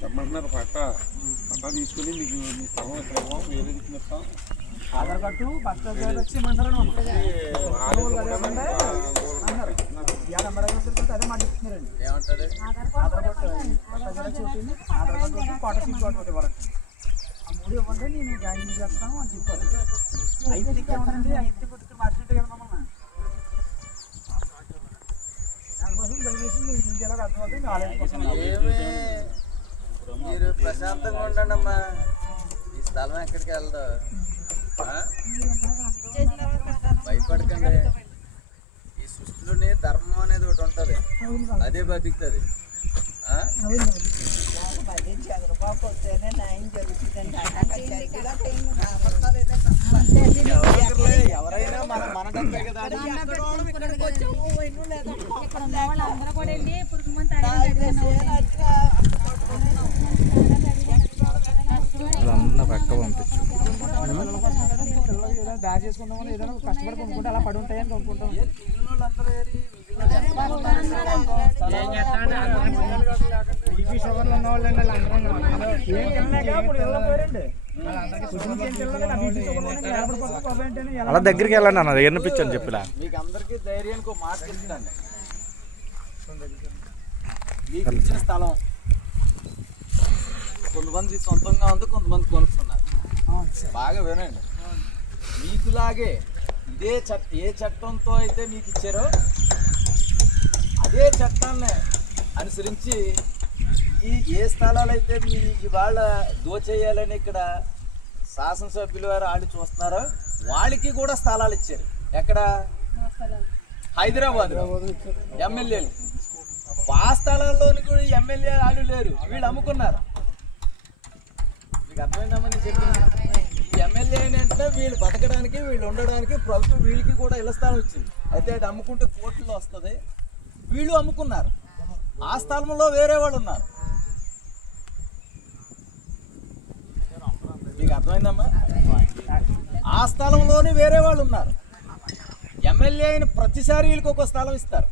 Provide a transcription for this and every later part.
తెమ్మంటున్నారు పట్టా తీసుకుని మీకు మీ స్థలం ఎక్కడేమో వేరే ఇచ్చిస్తాం. ఆధార్ కార్డు ఫస్ట్ వచ్చి ఇవ్వమంటారు అదే మాట చెప్తున్నారండి. ఏమంటాడు ఆధార్ కార్డు చూపింది, ఆధార్ కార్డు కోట సీట్ కార్డు ఇవ్వాలండి. ఆ 3 ఇవ్వండి, నేను జాయిన్ చేస్తాను అని చెప్పారు. అయితే ఇవ్వండి, ఆ ఇంటి పుట్టుకు మార్చినట్టు వెళ్దామన్నా దానికోసం దయచేసి మీరు ఇంటిలో అర్థమవుతుంది. ఆలయం కోసం మీరు ప్రశాంతంగా ఉండండి అమ్మా. ఈ స్థలం ఎక్కడికి వెళ్దాం, భయపడకండి. ఈ సృష్టిలోనే ధర్మం అనేది ఒకటి ఉంటుంది, అదే బతుకుతుంది. ఎవరైనా మన డబ్బే కదా. పక్క పంపించు దారి చేసుకుంటామని ఏదైనా కష్టపడి కొనుక్కుంటే అలా పడి ఉంటాయని కొనుక్కుంటాం. షుగర్లు ఉన్న వాళ్ళు అలా దగ్గరికి వెళ్ళండి అన్న, ఎన్నిపించని చెప్పిలా. మీకు అందరికీ ధైర్యానికి ఒక మాట చెప్తాను. మీకు ఇచ్చిన స్థలం కొంతమంది సొంతంగా ఉంది, కొంతమంది కొనుక్కున్నారు. బాగా వినండి, మీకులాగే ఇదే ఏ చట్టంతో అయితే మీకు ఇచ్చారో అదే చట్టాన్ని అనుసరించి ఏ స్థలాలు అయితే మీ ఇవాళ దోచేయాలని ఇక్కడ శాసనసభ్యుల వారు వాళ్ళు చూస్తున్నారో వాళ్ళకి కూడా స్థలాలు ఇచ్చారు. ఎక్కడ? హైదరాబాద్ ఎమ్మెల్యేలు. ఆ స్థలాల్లోని కూడా ఎమ్మెల్యే వాళ్ళు లేరు, వీళ్ళు అమ్ముకున్నారు. మీకు అర్థమైందామని చెప్పిన ఈ ఎమ్మెల్యే అంటే వీళ్ళు బతకడానికి, వీళ్ళు ఉండడానికి ప్రభుత్వం వీళ్ళకి కూడా ఇళ్ల స్థలం వచ్చింది. అయితే అది అమ్ముకుంటే కోర్టులో వస్తుంది. వీళ్ళు అమ్ముకున్నారు, ఆ స్థలంలో వేరే వాళ్ళు ఉన్నారు. మీకు అర్థమైందమ్మా? ఆ స్థలంలోనే వేరే వాళ్ళు ఉన్నారు. ఎమ్మెల్యే అయిన ప్రతిసారి వీళ్ళకి ఒక స్థలం ఇస్తారు.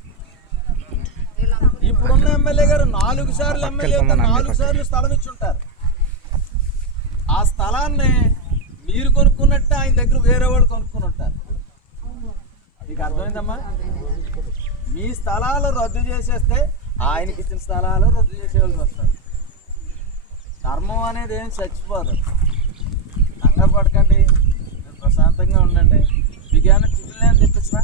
ఇప్పుడున్న ఎమ్మెల్యే గారు 4 సార్లు ఎమ్మెల్యే 4 సార్లు స్థలం ఇచ్చి ఉంటారు. ఆ స్థలాన్ని మీరు కొనుక్కున్నట్టు ఆయన దగ్గర వేరే వాళ్ళు కొనుక్కుని ఉంటారు. మీకు అర్థమైందమ్మా? మీ స్థలాలు రద్దు చేసేస్తే ఆయనకి ఇచ్చిన స్థలాలు రద్దు చేసేవాళ్ళు వస్తారు. ధర్మం అనేది ఏం చచ్చిపోదు. కంగారు పడకండి, మీరు ప్రశాంతంగా ఉండండి. మీకు ఏమైనా చిక్కులు అని తెప్పించినా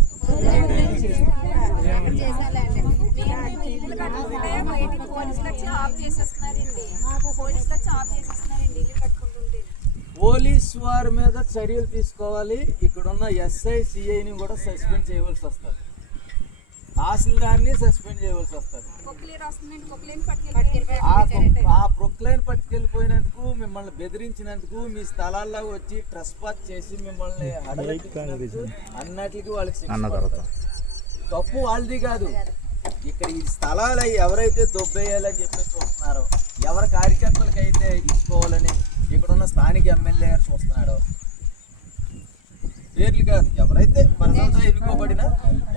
పోలీస్ వారి మీద చర్యలు తీసుకోవాలి. ఇక్కడున్న ఎస్ఐ సిఐని కూడా సస్పెండ్ చేయవలసి వస్తుంది. తహసీల్దార్ని సస్పెండ్ చేయవలసి వస్తుంది. ఆ ప్రొక్లైన్ పట్టుకెళ్ళిపోయినందుకు, మిమ్మల్ని బెదిరించినందుకు, మీ స్థలాల్లో వచ్చి ట్రెస్పాస్ చేసి మిమ్మల్ని అన్నట్లకి వాళ్ళకి తప్పు వాళ్ళది కాదు. ఇక్కడ ఈ స్థలాలు ఎవరైతే దొబ్బేయాలని చెప్పి చూస్తున్నారో, ఎవరి కార్యకర్తలకి అయితే ఇచ్చుకోవాలని ఇక్కడున్న స్థానిక ఎమ్మెల్యే గారు చూస్తున్నాడో, పేర్లు కాదు, ఎవరైతే ప్రజలతో ఎన్నుకోబడిన,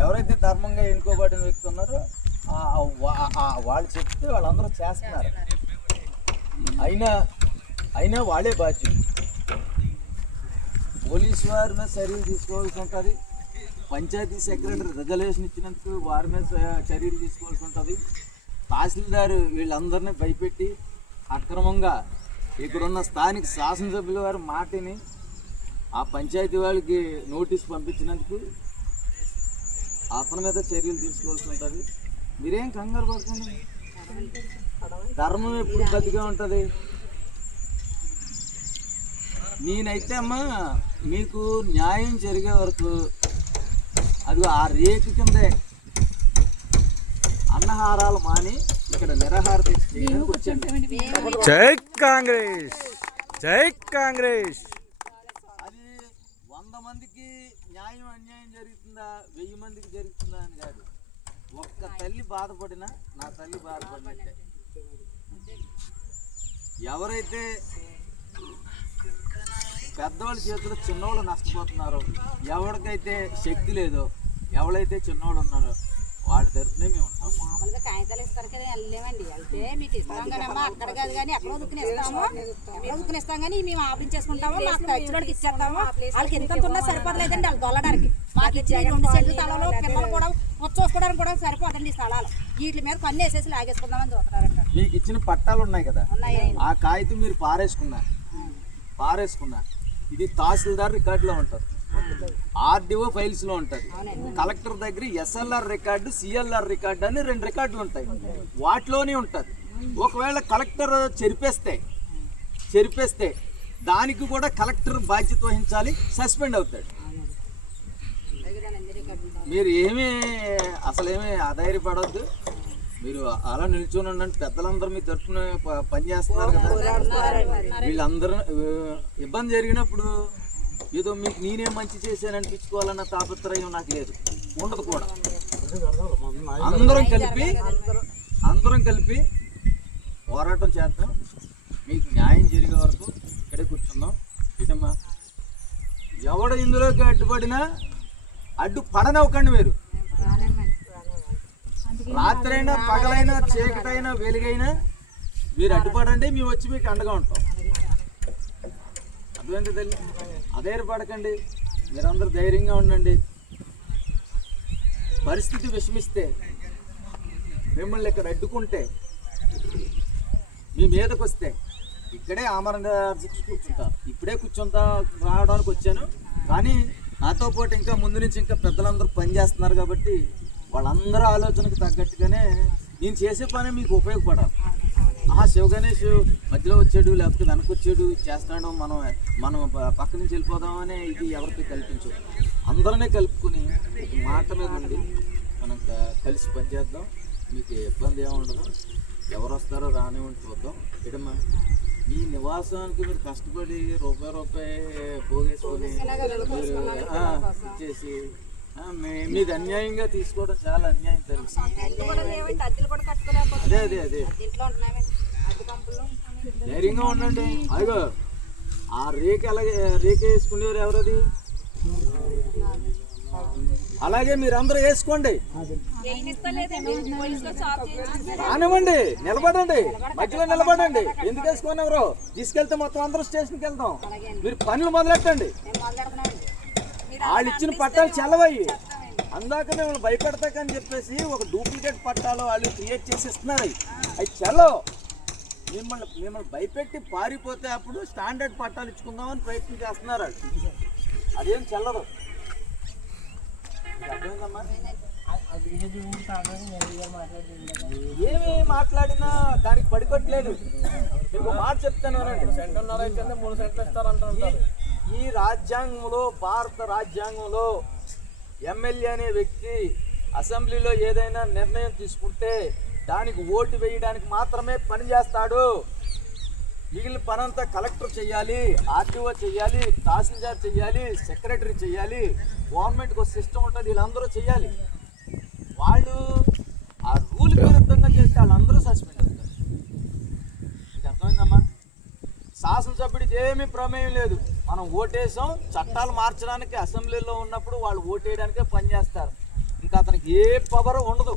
ఎవరైతే ధర్మంగా ఎన్నుకోబడిన వ్యక్తి ఉన్నారో వాళ్ళు చెప్తే వాళ్ళందరూ చేస్తున్నారు. అయినా వాళ్ళే బాధ్యులు. పోలీసు వారి మీద చర్యలు తీసుకోవాల్సి ఉంటుంది. పంచాయతీ సెక్రటరీ రెజల్యూషన్ ఇచ్చినందుకు వారి మీద చర్యలు తీసుకోవాల్సి ఉంటుంది. తహసీల్దారు వీళ్ళందరినీ భయపెట్టి అక్రమంగా ఇక్కడున్న స్థానిక శాసనసభ్యుల వారి మాటని ఆ పంచాయతీ వాళ్ళకి నోటీస్ పంపించినందుకు అతని మీద చర్యలు తీసుకోవాల్సి ఉంటుంది. మీరేం కంగారు పడుతుంది, ధర్మం ఎప్పుడు బతిగా ఉంటుంది. నేనైతే అమ్మా మీకు న్యాయం జరిగే వరకు అది ఆ రేకు కిందే అన్నహారాలు మాని ఇక్కడ నిరాహార దీక్ష చేయడానికి వచ్చాను. జై కాంగ్రెస్, జై కాంగ్రెస్. అది 100 మందికి న్యాయం అన్యాయం జరుగుతుందా, 1000 మందికి జరుగుతుందా అని కాదు. ఒక్క తల్లి బాధపడినా నా తల్లి బాధపడినట్టే. ఎవరైతే పెద్దవాళ్ళ చేతిలో చిన్నవాళ్ళు నష్టపోతున్నారో, ఎవరికైతే శక్తి లేదో, ఎవరైతే చిన్నవాళ్ళు ఉన్నారో వాళ్ళ తరఫునే మేము ఉంటాం. మామూలుగా కాగితాలు ఇస్తారు కదా వెళ్ళలేమండి. వెళ్తే మీకు ఇస్తాం కానమ్మా, అక్కడ కాదు కానీ ఎక్కడో దుక్కుని ఇస్తాము, ఎక్కడో దుక్కుని ఇస్తాం కానీ మేము ఆపించేసుకుంటాము, మాకు వచ్చినోడికి ఇచ్చేస్తాము. వాళ్ళకి ఎంత ఉన్నా సరిపోతలేదండి వాళ్ళు దొల్లడానికి. మాకు ఇచ్చి 2 సెంట్లు స్థలంలో పిల్లలు కూడా చూసుకోవడానికి కూడా సరిపోదండి స్థలాలు. వీటి మీద పన్ను వేసేసి లాగేసుకుందామని చూస్తున్నారంట. మీకు ఇచ్చిన పట్టాలు ఉన్నాయి కదా, ఉన్నాయి. ఆ కాగితం మీరు పారేసుకున్నారు. ఇది తహసీల్దార్ రికార్డులో ఉంటుంది, ఆర్డీఓ ఫైల్స్ లో ఉంటుంది, కలెక్టర్ దగ్గర ఎస్ఎల్ఆర్ రికార్డు, సిఎల్ఆర్ రికార్డు అని 2 రికార్డులు ఉంటాయి, వాటిలోనే ఉంటుంది. ఒకవేళ కలెక్టర్ చెరిపేస్తే దానికి కూడా కలెక్టర్ బాధ్యత వహించాలి, సస్పెండ్ అవుతాడు. మీరు అసలేమీ అధైర్యపడవద్దు. మీరు అలా నిల్చొని ఉండండి. పెద్దలందరూ మీ తరఫున పనిచేస్తున్నారు కదా, వీళ్ళందరూ ఇబ్బంది జరిగినప్పుడు ఏదో మీకు నేనే మంచి చేశాను అనిపించుకోవాలన్న తాపత్రయం నాకు లేదు, ఉండదు కూడా. అందరం కలిపి పోరాటం చేద్దాం, మీకు న్యాయం జరిగే వరకు ఇక్కడే కూర్చుందాం. ఇటమ్మా ఎవడ ఇందులోకి అడ్డుపడినా అడ్డుపడనివ్వకండి. మీరు రాత్రైనా పగలైనా చీకటైనా వెలుగైనా మీరు అడ్డుపడండి, మేము వచ్చి మీకు అండగా ఉంటాం. అర్థమైంది తల్లి? అధైర్యపడకండి, మీరందరూ ధైర్యంగా ఉండండి. పరిస్థితి విషమిస్తే మిమ్మల్ని ఇక్కడ అడ్డుకుంటే మీ మీదకి వస్తే ఇక్కడే ఆమరణ శిక్ష కూర్చుంటాను. ఇప్పుడే రావడానికి వచ్చాను, కానీ నాతో పాటు ఇంకా ముందు నుంచి ఇంకా పెద్దలందరూ పనిచేస్తున్నారు కాబట్టి వాళ్ళందరూ ఆలోచనకు తగ్గట్టుగానే నేను చేసే పని మీకు ఉపయోగపడాలి. శివగణేష్ మధ్యలో వచ్చాడు లేకపోతే వెనక్కి వచ్చాడు చేస్తాడు, మనం పక్క నుంచి వెళ్ళిపోదామని ఇది ఎవరికి కల్పించదు. అందరినీ కలుపుకుని మాట మీద ఉండి మనం కలిసి పనిచేద్దాం. మీకు ఇబ్బంది ఏముండదు, ఎవరు వస్తారో రానివ్వండి, చూద్దాం. ఇటమ్మా మీ నివాసానికి మీరు కష్టపడి రూపాయి పోగేసుకొని ఇచ్చేసి మీది అన్యాయంగా తీసుకోవడం చాలా అన్యాయం తెలుసు. అదే ధైర్యంగా ఉండండి. అదిగో ఆ రేఖ వేసుకునేవారు ఎవరది, అలాగే మీరందరూ వేసుకోండి. రానివ్వండి, నిలబడండి, మధ్యలో నిలబడండి. ఎందుకు వేసుకోని ఎవరు తీసుకెళ్తే మొత్తం అందరూ స్టేషన్కి వెళ్తాం. మీరు పనులు మొదలెట్టండి. వాళ్ళు ఇచ్చిన పట్టాలు చెల్లవయ్యి, అందాక మిమ్మల్ని భయపెడతాకని చెప్పేసి ఒక డూప్లికేట్ పట్టాలు వాళ్ళు క్రియేట్ చేసి ఇస్తున్నారు. అవి చెల్లవు. మిమ్మల్ని భయపెట్టి పారిపోతే అప్పుడు స్టాండర్డ్ పట్టాలు ఇచ్చుకుందామని ప్రయత్నం చేస్తున్నారు వాళ్ళు. అదేం చెల్లదు. అర్థమైందమ్మా? ఏమి మాట్లాడినా దానికి పడికొట్టలేదు. మీకు మాట చెప్తాను, 2 సెంటున్నర అయితే 3 సెంట్లు ఇస్తారంటారు. ఈ రాజ్యాంగంలో, భారత రాజ్యాంగంలో ఎమ్మెల్యే అనే వ్యక్తి అసెంబ్లీలో ఏదైనా నిర్ణయం తీసుకుంటే దానికి ఓటు వేయడానికి మాత్రమే పనిచేస్తాడు. మిగిలిన పనంతా కలెక్టర్ చేయాలి, ఆర్టీఓ చేయాలి, తహసీల్దార్ చేయాలి, సెక్రటరీ చేయాలి. గవర్నమెంట్కి ఒక సిస్టమ్ ఉంటుంది, వీళ్ళందరూ చేయాలి. వాళ్ళు ఆ రూల్ విరుద్ధంగా చేస్తే వాళ్ళందరూ సస్పెండ్ అవుతారు. మీకు అర్థమైందమ్మా? శాసనసభ్యుడికి ఏమీ ప్రమేయం లేదు. మనం ఓటేసాం, చట్టాలు మార్చడానికి అసెంబ్లీలో ఉన్నప్పుడు వాళ్ళు ఓటేయడానికే పనిచేస్తారు. ఇంకా అతనికి ఏ పవర్ ఉండదు.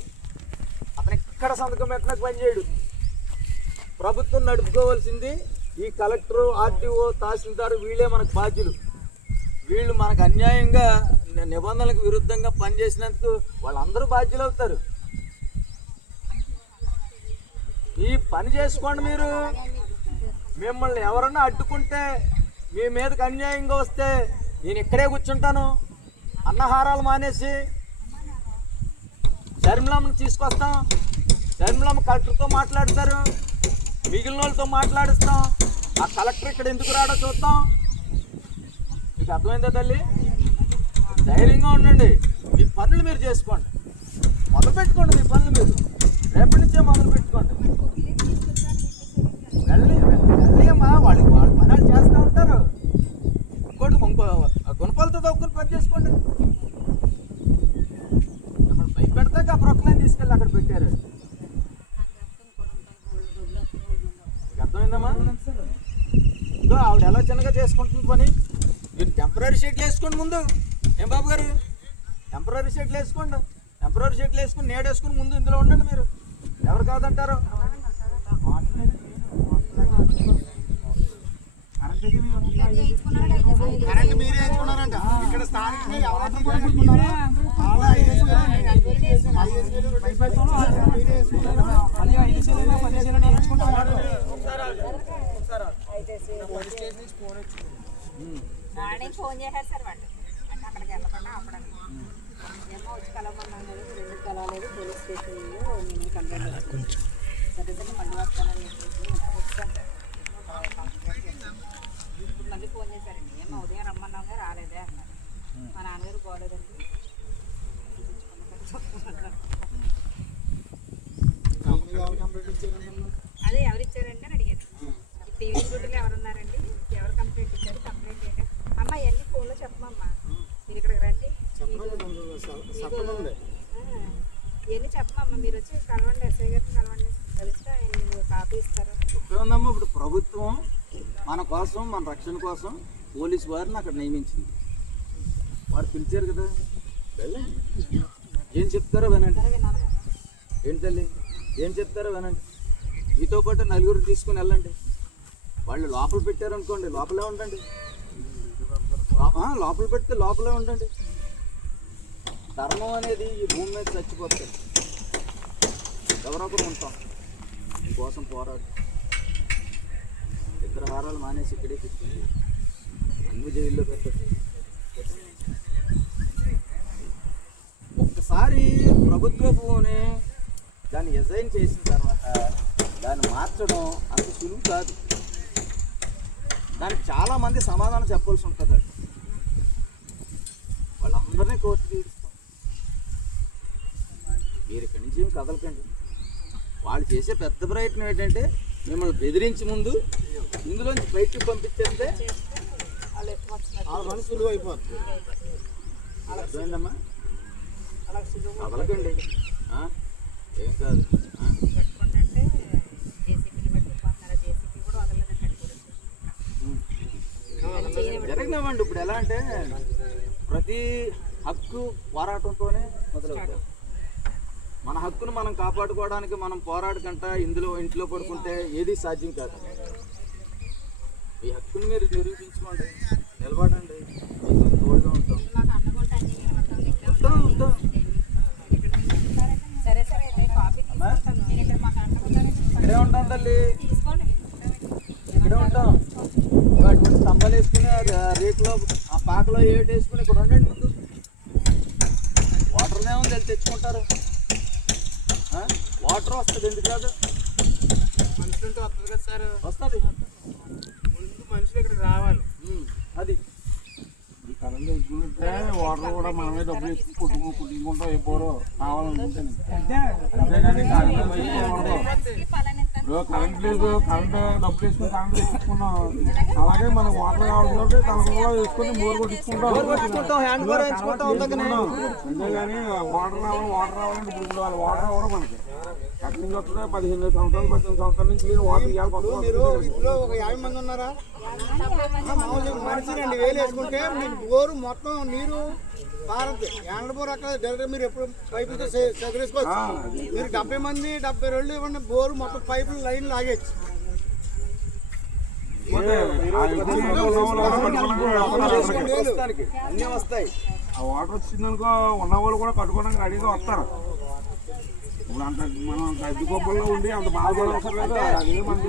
అతను ఎక్కడ సంతకం పెట్టడానికి పనిచేయడు. ప్రభుత్వం నడుపుకోవాల్సింది ఈ కలెక్టరు, ఆర్టీఓ, తహసీల్దారు, వీళ్ళే మనకు బాధ్యులు. వీళ్ళు మనకు అన్యాయంగా నిబంధనలకు విరుద్ధంగా పనిచేసినందుకు వాళ్ళందరూ బాధ్యులు అవుతారు. ఈ పని చేసుకోండి. మీరు మిమ్మల్ని ఎవరన్నా అడ్డుకుంటే, మీ మీదకి అన్యాయంగా వస్తే నేను ఇక్కడే కూర్చుంటాను. అన్నహారాలు మానేసి షర్మిలమ్మను తీసుకొస్తాం. షర్మిలమ్మ కలెక్టర్తో మాట్లాడతారు, మిగిలిన వాళ్ళతో మాట్లాడిస్తాం. ఆ కలెక్టర్ ఇక్కడ ఎందుకు రాడో చూద్దాం. మీకు అర్థమైందా తల్లి? ధైర్యంగా ఉండండి. మీ పనులు మీరు చేసుకోండి, మొదలు పెట్టుకోండి. మీ పనులు మీరు రేపటి నుంచే మొదలు పెట్టుకోండి. వెళ్ళమ్మా, వాళ్ళ పనులు చేస్తూ ఉంటారు. ఇంకో గుణపాలతో తవ్వుకుని పని చేసుకోండి. మిమ్మల్ని భయపెడతాక ఆ ప్రొక్లైన్ తీసుకెళ్ళి అక్కడ పెట్టారు. అర్థమైందమ్మా? ఇదో ఆవిడ ఎలా చిన్నగా చేసుకుంటుంది పని. మీరు టెంపరీ షీట్లు వేసుకోండి ముందు. ఏం బాబు గారు, టెంపరీ షీట్లు వేసుకోండి. టెంపరీ షీట్లు వేసుకుని నేడేసుకుని ముందు ఇందులో ఉండండి మీరు. ఎవరు కాదంటారు? కరెంట్ మీరే వేసుకున్నారంట. ఇక్కడ స్థానికంగా ఎవరైతే మార్నింగ్ ఫోన్ చేశారు సార్ వాళ్ళు, అంటే అక్కడికి వెళ్ళకుండా అప్పుడు ఏమో వచ్చి కలవమన్నాను కదా, ఎందుకు కలవలేదు, పోలీస్ స్టేషన్లో నేను కంప్లైంట్ సరే మళ్ళీ వస్తానని వచ్చాను. ఇప్పుడు మళ్ళీ ఫోన్ చేశారండి, ఏమో ఉదయం రమ్మన్నాగా రాలేదే అన్నారు. మా నాన్నగారు పోలేదండి. అదే ఎవరు ఇచ్చారంటే అని అడిగాను. టీవీ గుడ్డలు ఎవరున్నారండి, ఎవరు కంప్లైంట్ ఇచ్చారు, కంప్లైంట్ చేయండి అమ్మ, ఇవన్నీ ఫోన్లో చెప్పమమ్మా, మీరు ఇక్కడికి రండి, ఇవన్నీ చెప్పమమ్మా, మీరు వచ్చి కలవండి, ఎస్ఐ గారిని కలవండి, కలిస్తే ఆయన కాపీ ఇస్తారు. ఉందమ్మా. ఇప్పుడు ప్రభుత్వం మన కోసం, మన రక్షణ కోసం పోలీసు వారిని అక్కడ నియమించింది. వారు పిలిచారు కదా, వెళ్ళండి. ఏం చెప్తారో వినండి. ఏంటి తల్లి, ఏం చెప్తారో వినండి. మీతో పాటు నలుగురు తీసుకుని వెళ్ళండి. వాళ్ళు లోపల పెట్టారనుకోండి, లోపలే ఉండండి. లోపల పెడితే లోపలే ఉండండి. ధర్మం అనేది ఈ భూమి మీద చచ్చిపోతుంది. ఎవరొకరు ఉంటాం కోసం పోరాడు. ఇద్దరు హారాలు మానేసి ఇక్కడే కూర్చుని అన్ని జైల్లో పెట్టచ్చు. ఒక్కసారి ప్రభుత్వ భూమిని దాన్ని డిజైన్ చేసిన తర్వాత దాన్ని మార్చడం అంత సులువు కాదు. దానికి చాలామంది సమాధానం చెప్పాల్సి ఉంటుంది. వాళ్ళందరినీ కోర్టు తీరుస్తాం. మీరు ఇక్కడి నుంచి ఏం కదలకండి. వాళ్ళు చేసే పెద్ద ప్రయత్నం ఏంటంటే మిమ్మల్ని బెదిరించి ముందు ఇందులోంచి బయటికి పంపించేస్తే పని సులువు అయిపోతుంది. అర్థమైందమ్మా? కదలకండి, ఏం కాదు. పెట్టుకుంటే జేసీపీని పెట్టుకుంటున్నారు, జేసీపీ కూడా వదలలేదండి. జరగనివ్వండి. ఇప్పుడు ఎలా అంటే ప్రతి హక్కు పోరాటంతోనే మొదలవుతుంది. మన హక్కును మనం కాపాడుకోవడానికి మనం పోరాడకంట ఇంట్లో పడుకుంటే ఏది సాధ్యం కాదు. ఈ హక్కుని మీరు నిరూపించుకోండి, నిలబడండి, మీకు తోడుగా ఉంటాం. సరే సరే కాపీ తీసుకుంటాను. నేను ఇక్కడ మాకు అంటుకుంటాను. ఇక్కడే ఉంటాం తల్లి, తీసుకోండి, ఇక్కడే ఉంటాం. అటువంటి స్తంభాలు వేసుకుని రేకులో ఆ పాకలో ఏటు వేసుకుని ఇక్కడ ఉండండి. ముందు వాటర్నే ఉంది, వెళ్ళి తెచ్చుకుంటారు. వాటర్ వస్తుంది, ఎందుకు కాదు? మనుషులు వస్తుంది కదా సార్, వస్తుంది. ముందు మనుషులు ఇక్కడ రావాలి. అది ఈ కరెంట్ ఎక్కుతుంటే వాటర్ కూడా మనమే డబ్బులు వేసి కుట్టుకుంటాం ఎప్పుడు కావాలనుకుంటే. అంతేగాని కరెంట్ లేదు, కరెంట్ డబ్బులు వేసుకుని కరెంట్ తెచ్చుకున్నాం. అలాగే మనకు వాటర్ కావాలి కాబట్టి తనలో వేసుకొని బోర్ కొట్టించుకుంటాం. హ్యాండ్ బోర్ వేయించుకుంటాం. అంతేగాని వాటర్ రావాలంటే ఇప్పుడు వాటర్ కూడా మనకి అక్కడి నుంచి వస్తుంది. 15 సంవత్సరాలు 18 సంవత్సరాల నుంచి వాటర్ ఇవ్వాలి. మీరు ఇంట్లో ఒక 50 మంది ఉన్నారా? మామూలుగా మనిషి 2,000 వేసుకుంటే మీ బోరు మొత్తం నీరు పారద్దు. హ్యాండ్ బోర్ అక్కడ డైరెక్ట్ మీరు ఎప్పుడు పైపులతో చదివేసుకోవచ్చు. మీరు 70 మంది 72 ఇవ్వండి, బోరు మొత్తం పైపులు లైన్ లాగేచ్చు. అన్నీ వస్తాయి. ఆ వాటర్ వచ్చిందనుకో ఉన్న వాళ్ళు కూడా కట్టుకోవడానికి రెడీగా వస్తారు. ఇప్పుడు అంత మనం గడ్డి కొబ్బరిలో ఉండి అంత బాధపడవసరం లేదు.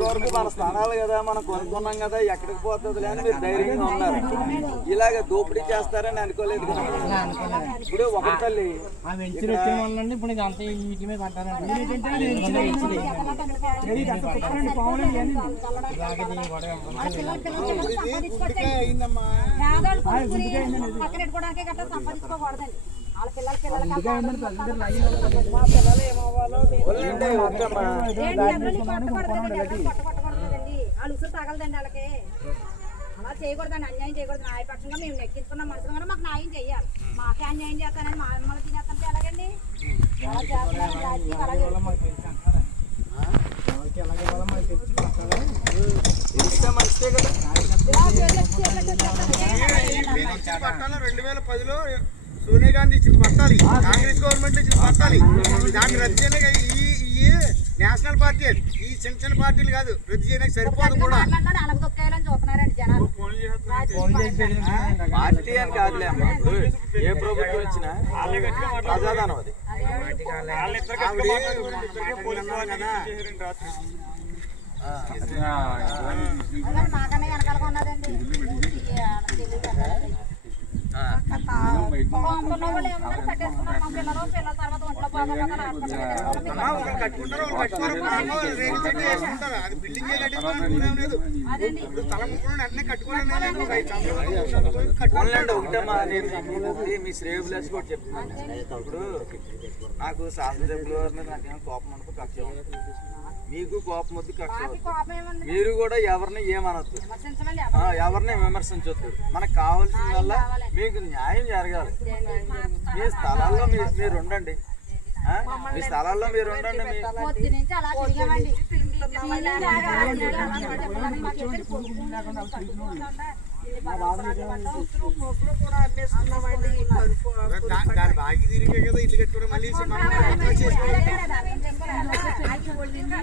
వరకు మన స్థానాలు కదా, మనం కొనుక్కున్నాం కదా, ఎక్కడికి పోతుంది అని మీరు ధైర్యంగా ఉన్నారు. ఇలాగ దోపిడీ చేస్తారని అనుకోలేదు కదా. ఇప్పుడు ఒక తల్లి ఇప్పుడు అంతా వీటి మీద పట్టారండి. అయిందమ్మా, పక్కన పెట్టుకోవడానికి గట్రా సంపాదించుకోకూడదండి. వాళ్ళ పిల్లలకి వాళ్ళు ఉసురు తగలదండి. వాళ్ళకి అలా చేయకూడదండి, అన్యాయం చేయకూడదు. న్యాయపక్షంగా మేము నెక్కించుకున్న మనుషులు కూడా మాకు న్యాయం చేయాలి. మాకే అన్యాయం చేస్తానని మా అమ్మలు తినేస్తుంటే ఎలాగండి? అలా చేస్తున్నాను రాజకీయం అలాగే. మంచిదే కదా. 2010లో సోనియా గాంధీ ఇచ్చిన పట్టాలి, కాంగ్రెస్ గవర్నమెంట్ ఇచ్చిన పట్టాలి, దాన్ని రద్దు చేయడానికి ఈ నేషనల్ పార్టీ ఈ చిన్న చిన్న పార్టీలు కాదు, రద్దు చేయడానికి సరిపోదు కూడా. పార్టీ అని కాదులే అమ్మా, ఇప్పుడు ఏ ప్రభుత్వం వచ్చినా ప్రజాధనం అది. మాకన్నా వెనకాల ఉన్నదండి ఒకటమ్మా, మీ శ్రేయభిలాష్ కూడా చెప్తున్నాను. ఇప్పుడు నాకు శాసనసభ్యుల వారి మీద నాకేమో కోపం ఉండదు, కక్ష ఉండదు. మీకు కోపం వద్దు, కక్ష వద్దు. మీరు కూడా ఎవరిని ఏమనొద్దు, ఎవరిని విమర్శించొద్దు. మనకు కావాల్సిన వల్ల మీకు న్యాయం జరగాలి. మీ స్థలాల్లో మీరు ఉండండి, మీ స్థలాల్లో మీరు ఉండండి. దాని బాగా తిరిగే కదా ఇల్లు కట్టుకోవడం, మళ్ళీ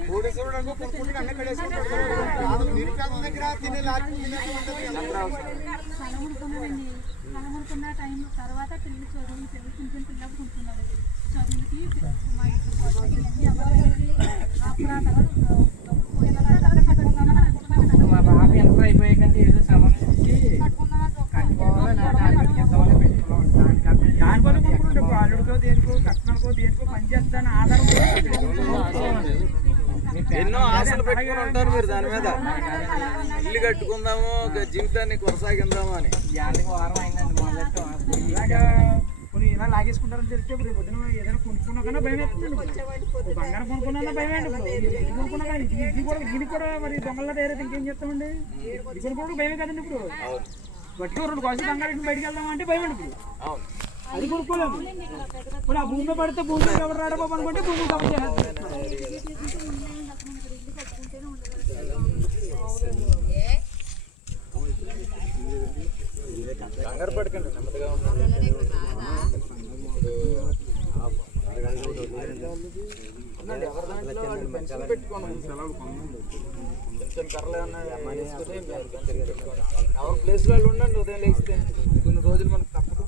కోటేశ్వరుడు అనుకో కొనుక్కుంటే అన్నీ కడేసుకుంటారు. నిరుపేదల దగ్గర తినే అనుకున్న టైం తర్వాత పిల్లలు చదువులు కొంచెం పిల్లలు కొంటున్నారు చదువులకి మా మా బాబు ఎంటర్ అయిపోయాకంటే ఏదో సంబంధించి దానివల్ల అల్లుడికో దేనికో కట్నాలకో దేనికో పని చేస్తాను ఆధారం ఎన్నో ఆశలు పెట్టుకుని ఉంటారు మీరు దాని మీద. ఇల్లు కట్టుకుందాము, జీవితాన్ని కొనసాగిందాము అని. వారం అయిందండి మొదలెట్టం. ఇలాగా కొన్ని ఇలా లాగేసుకుంటారని తెలిస్తే రేపు పొద్దున ఏదైనా కొనుక్కున్నా కన్నా భయం వేస్తుంది. బంగారం కొనుక్కున్నా భయం ఏంటి, ఇప్పుడు కొనుక్కున్నా కానీ ఇది కూడా మరి దొంగల దగ్గర ఇంకేం చేస్తామండి. ఇది కొనుక్కోవడం భయమే కదండి. ఇప్పుడు బట్టిగా 2 కాసులు బంగారం బయటకు వెళ్దాం అంటే భయం అండి. ఇప్పుడు అది కొనుక్కోలేము. ఇప్పుడు ఆ భూమిలో పడితే భూమిలో ఎవరు రాడబాబు అనుకుంటే భూమి కవర్ చేయాలి. కంగారు పడకండి, నెమ్మదిగా ఉండండి. ఎవరి పెట్టుకోండి, కొంచెం కర్రలు ఏమన్నా తీసుకుని ఎవరి ప్లేస్ వాళ్ళు ఉండండి. ఉదయం లేస్తే కొన్ని రోజులు మనకు తప్పదు.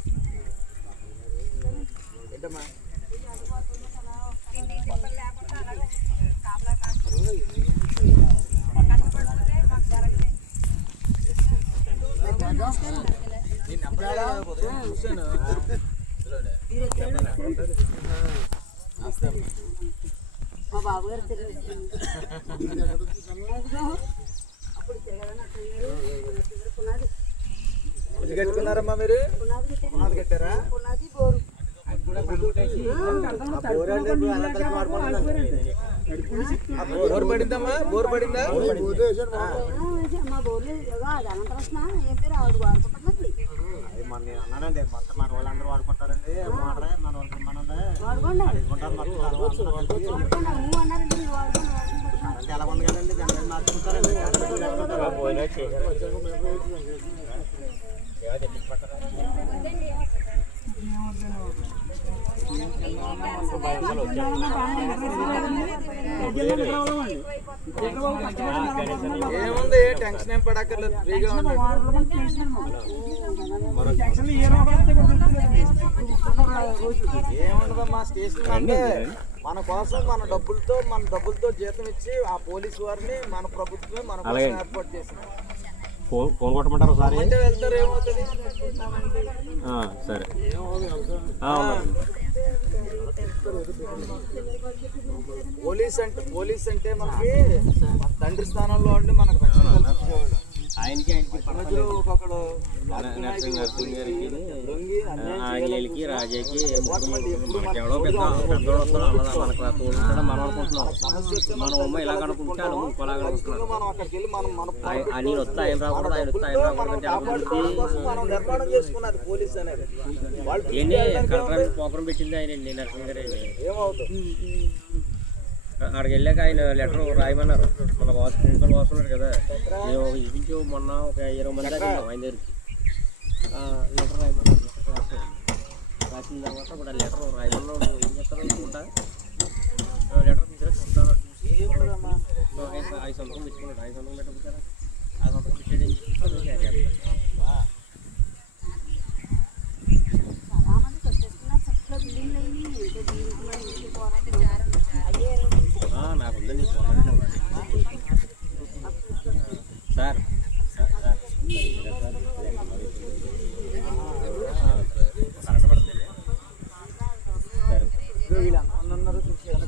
ఏంటమ్మా చూసాను మా బాబు గారు ఇది కట్టుకున్నారమ్మా మీరు? పునాది కట్టారా? బోర్ పడిందమ్మా? బోర్ పడిందా? మా బోర్లు అనంతరం ఏం పేరు ఆవిడ వాడుకుంటున్నది. అన్నానండి మొత్తం మన వాళ్ళందరూ వాడుకుంటారండి. ఎలా ఉంది కదండి, జనరల్ మార్చుకుంటారండి. ఏముంది, టెన్షన్ ఏం పడక్కర్లేదు, ఫ్రీగా ఉండండి. ఏముండదమ్మా, స్టేషన్ అంటే మన కోసం మన డబ్బులతో జీతం ఇచ్చి ఆ పోలీసు వారిని మన ప్రభుత్వమే మన కోసం ఏర్పాటు చేసింది. ఫోన్ కొట్టమంటారు ఒకసారి? అంటే వెళ్తారు, ఏమవుతుంది? సరే. పోలీస్ అంటే మనకి తండ్రి స్థానంలో ఉండి మనకు రక్షణ కల్పించేవాళ్ళు. ఆయనకి ఒక్కొక్కడు ఆంగ్లేయులకి రాజాకి మనకెవడో పెద్దోడు వస్తాడు అన్నదా మనకు తోడుస్తాడు. మనం అనుకుంటున్నాం మనం అమ్మ ఇలా కనుక్కుంటే అలా ఇంకోలాగా నేను వస్తే ఆయన రాకూడదు, ఆయన వస్తే ఆయన రాకూడదు ఏంటి కలెక్టర్ పోకరం పెట్టింది ఆయన నరసింహ గారు. అక్కడికి వెళ్ళాక ఆయన లెటర్ రాయమన్నారు. మన ప్రిన్సిపల్ వాసున్నాడు కదా, మేము ఇంటికి మొన్న ఒక 20 మంది దాకా ఆయన దగ్గరికి లెటర్ రాయమన్నారు. రాసిన తర్వాత ఇప్పుడు ఆ లెటర్ రాయడంలో ఏం చేస్తారో అనుకుంటా లెటర్ తీసుకొని చూస్తాను చూసి 5 సంవత్సరం పెట్టుకున్నాడు 5 సంవత్సరం పెట్టకపోతారా 5 సంవత్సరం పెట్టేది నాకుందండి సార్ వీళ్ళందరూ చూసి ఆయన